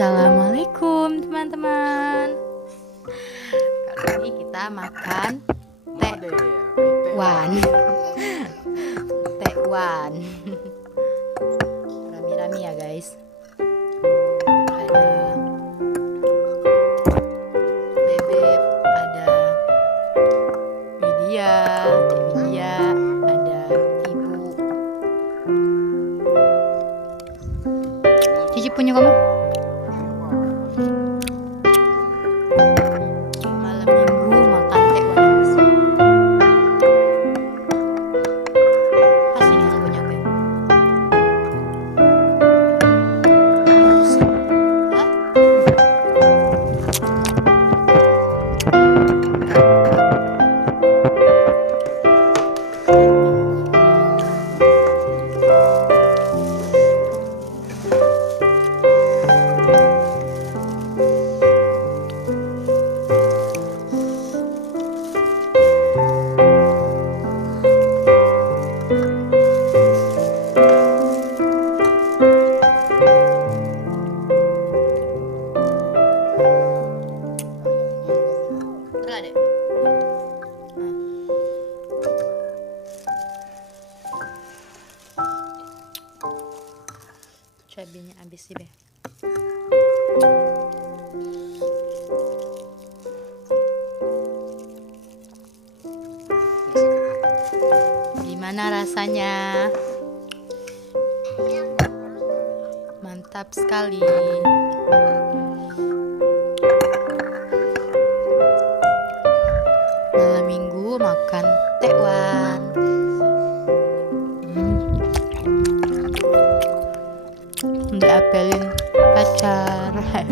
Assalamualaikum teman-teman. Kali ini kita makan tekwan. Tekwan. Rami-rami ya guys. Ada Bebek, ada Widya, Dek Widya, ada Ibu. Cici punya kamu? Malam minggu makan tekwan guys. Pas ini lagunya apa ya? Hah? Enggak deh. Cabenya habis sih deh. Gimana rasanya? Mantap sekali. Malam minggu makan tekwan. Diapelin pacar. Hah?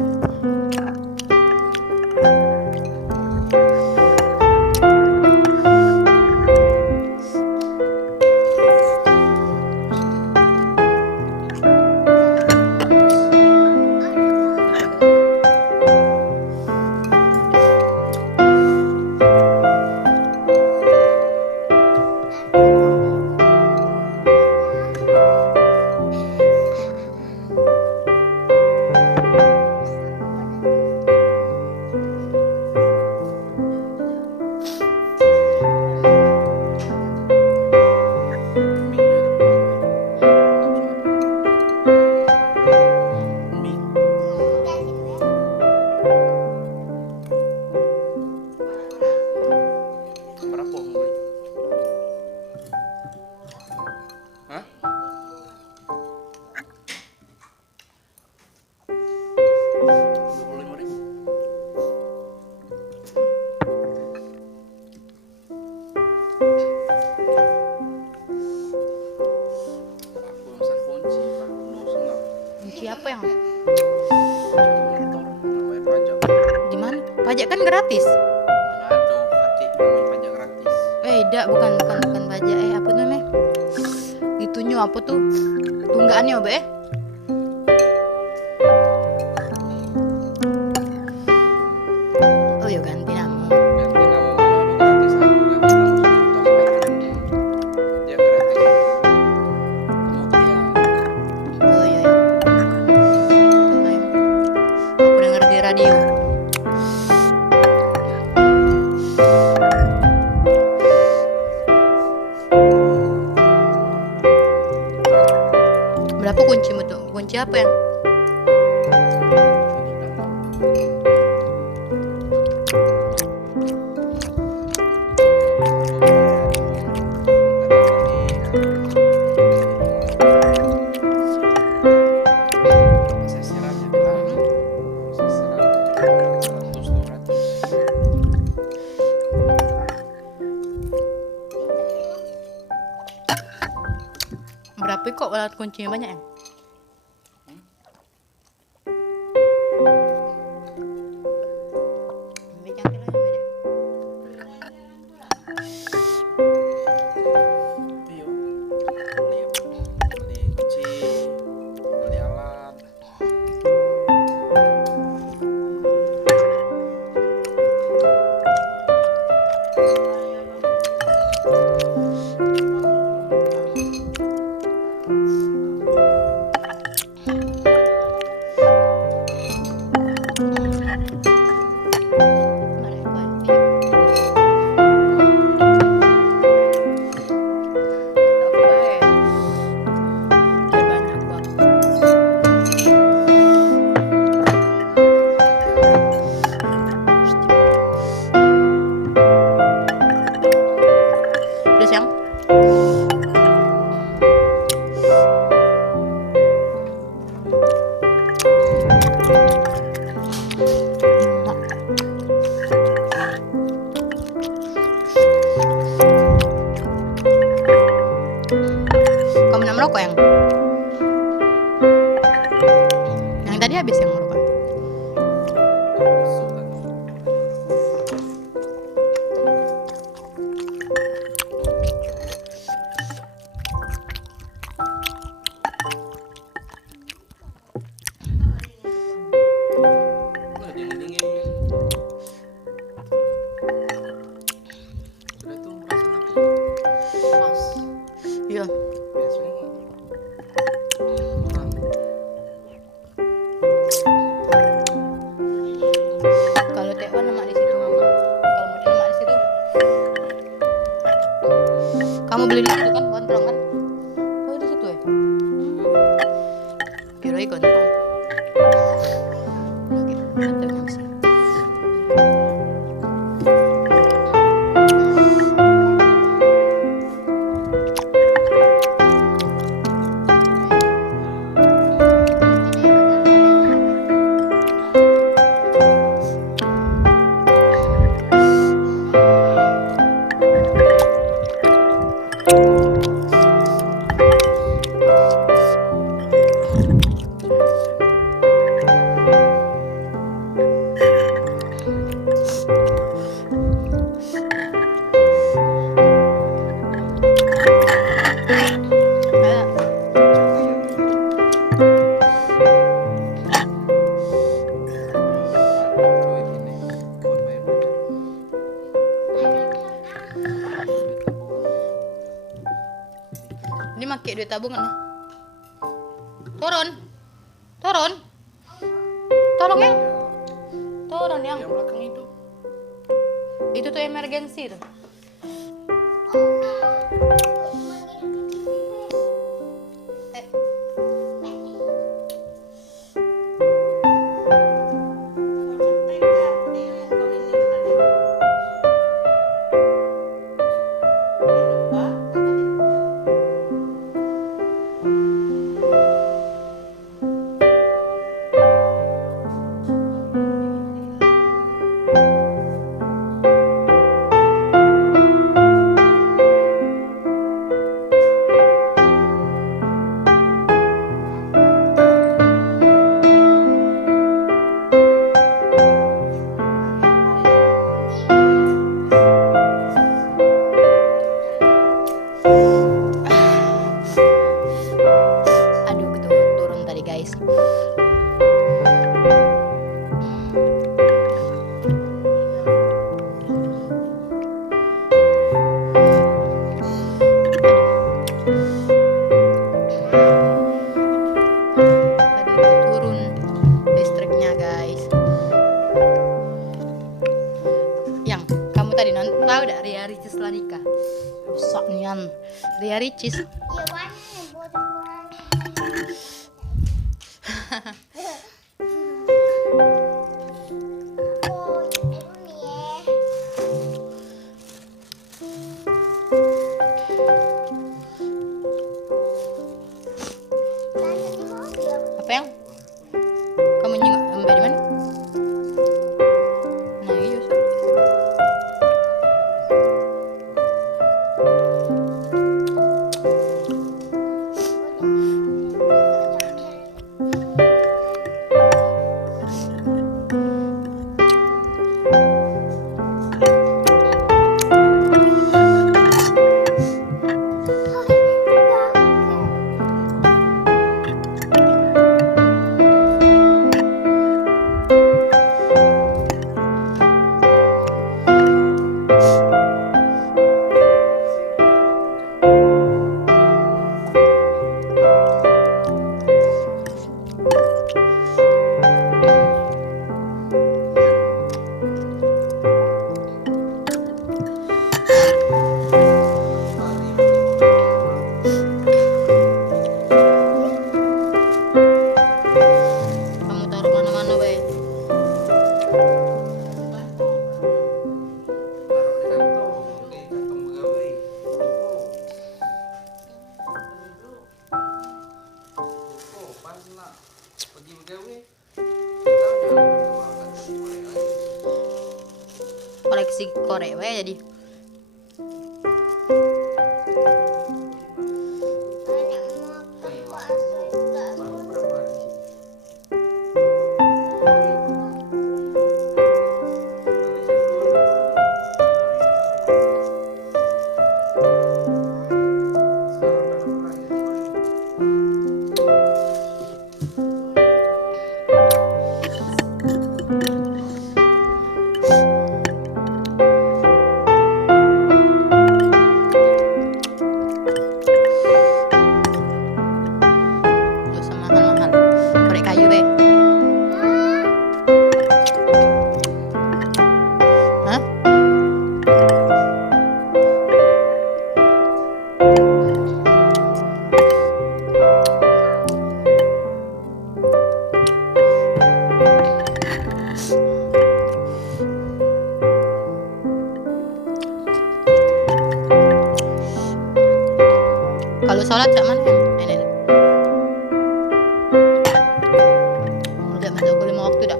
Aku pesan kunci, Pak. Dosen nggak? Kunci apa yang? Motor, namanya pajak. Di mana? Pajak kan gratis. Mana ada hati namanya pajak gratis. Tidak, bukan pajak. Apa namanya? Itunya apa tuh? Tunggaannya apa Oh ya ganti nama. Ganti nama mana udah gratis, aku ganti nama motor dia gratis. Motor yang Oh iya ya. Aku dengar di radio. Berapa kuncimu tuh? Kunci apa yang? saya siramnya bilang saya siram 100-200. Berapa kok alat kuncinya banyak ya? Ambil cantik lah, ambil deh. Iya, beli kunci, beli alat. Kamu nak merokok yang tadi habis yang merokok. Nah, dingin-dingin. Udah tuh perasaan aku pas. Iya. Biasanya kurang. Kalau Tewan lemak di situ. Kalau mau lemak di situ. Kamu beli di situ kan, Gondrong kan? Oh, di situ ya. Kira Gondrong. Oke, ada masih. Ini pakai duit tabungan nih. Turun. Turun. Tolong yang. Turun yang. Yang belakang itu. Itu tuh emergency tuh. Aduh, gitu turun tadi guys. Tadi turun listriknya guys. Yang kamu tadi nonton tahu dak Ria Ricis lah nikah? Rusak nian Ria Ricis. Iya banyak yang buat Oh, itu nih ya. Tanya di mobil. Apa yang? Kamu nyengok Mbak di mana? Nah, iya sih. nasi korek wae jadi. Banyak makan bakso juga. Gak usah mahal-mahal. Korek kayu deh. Hah? Kalau sholat cak mana yang ini? Udah masuk ke 5 waktu dah.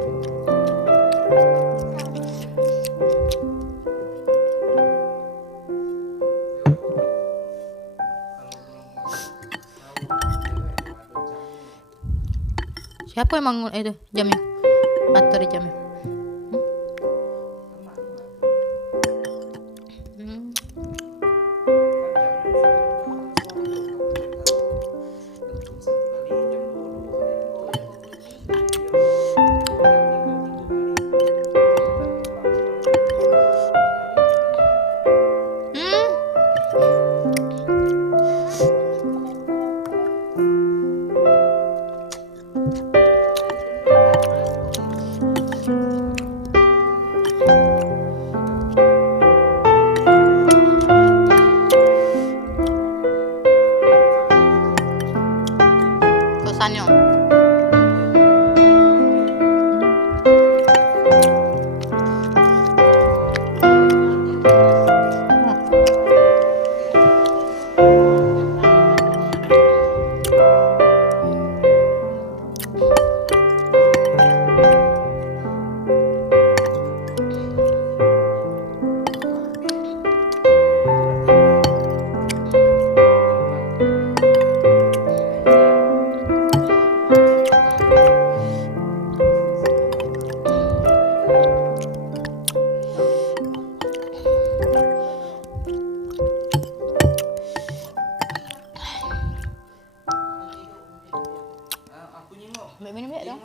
Siapa emang itu jamnya? Atur jamnya. Hmm. Hmm. Kosannya. Ambil minum dong.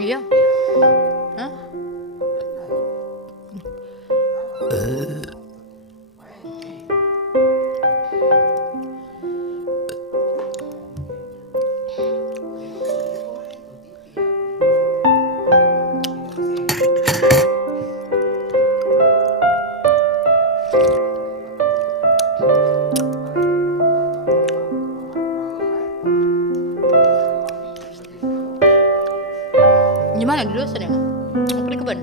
Iya. Hah? Gimana dulu sana? Mau pergi kebun?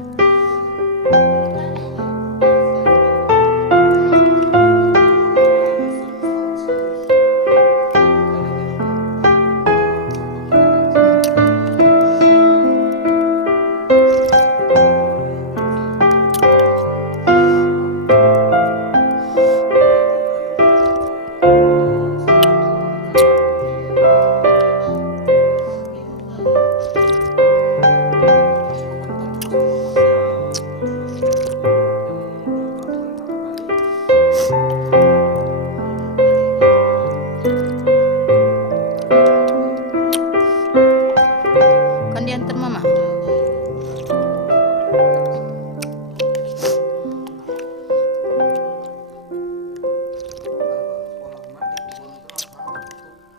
diantar mama?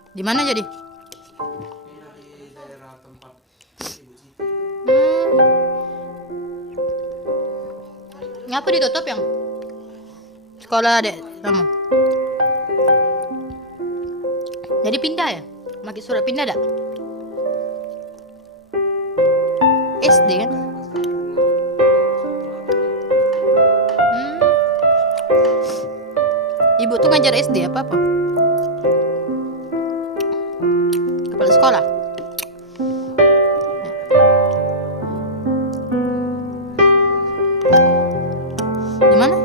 Di mana jadi? Pindah di daerah tempat Ibu Siti. Ngapa ditutup yang sekolah adek kamu? Jadi pindah ya? Makin surat pindah dak? SD kan? Ibu tuh ngajar SD apa? Kepala sekolah? Di mana?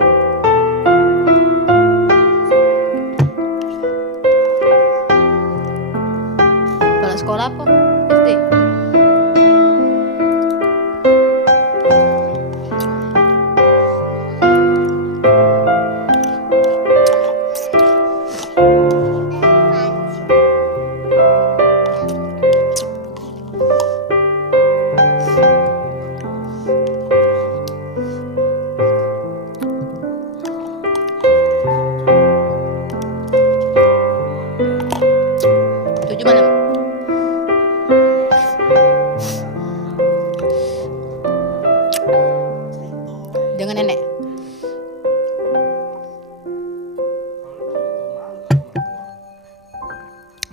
Kepala sekolah apa? SD? Tujuh malam. Dengan nenek.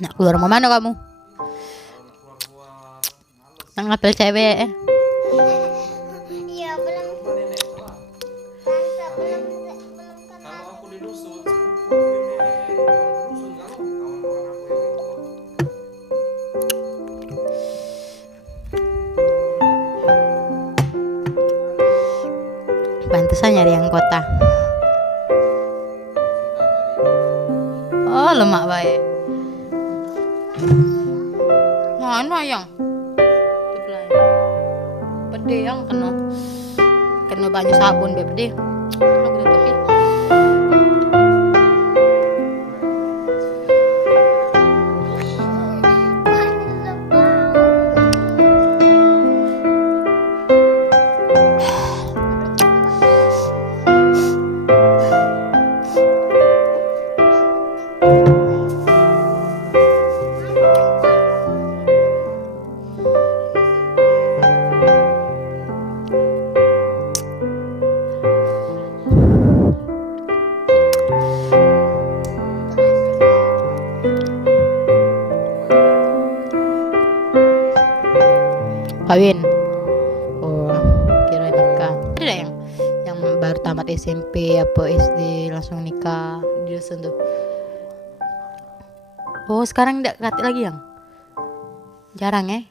Nak keluar mau mana kamu? Nak ngapel cewek. Iya, belum Rumah nenek salah. tante, belum kenal. Kalau aku di dusun, sepupu ini orang dusun kalau kawan-kawan aku yang ikut. Pantesan nyari yang kota. Oh, lemak baik. Mana yang? Pede yang kena banyak sabun be pede. Aku tutupi. Kawin. Oh, kira nikah. Ada yang baru tamat SMP apa SD langsung nikah di dusun tuh. Oh, sekarang enggak lagi yang? Jarang ya?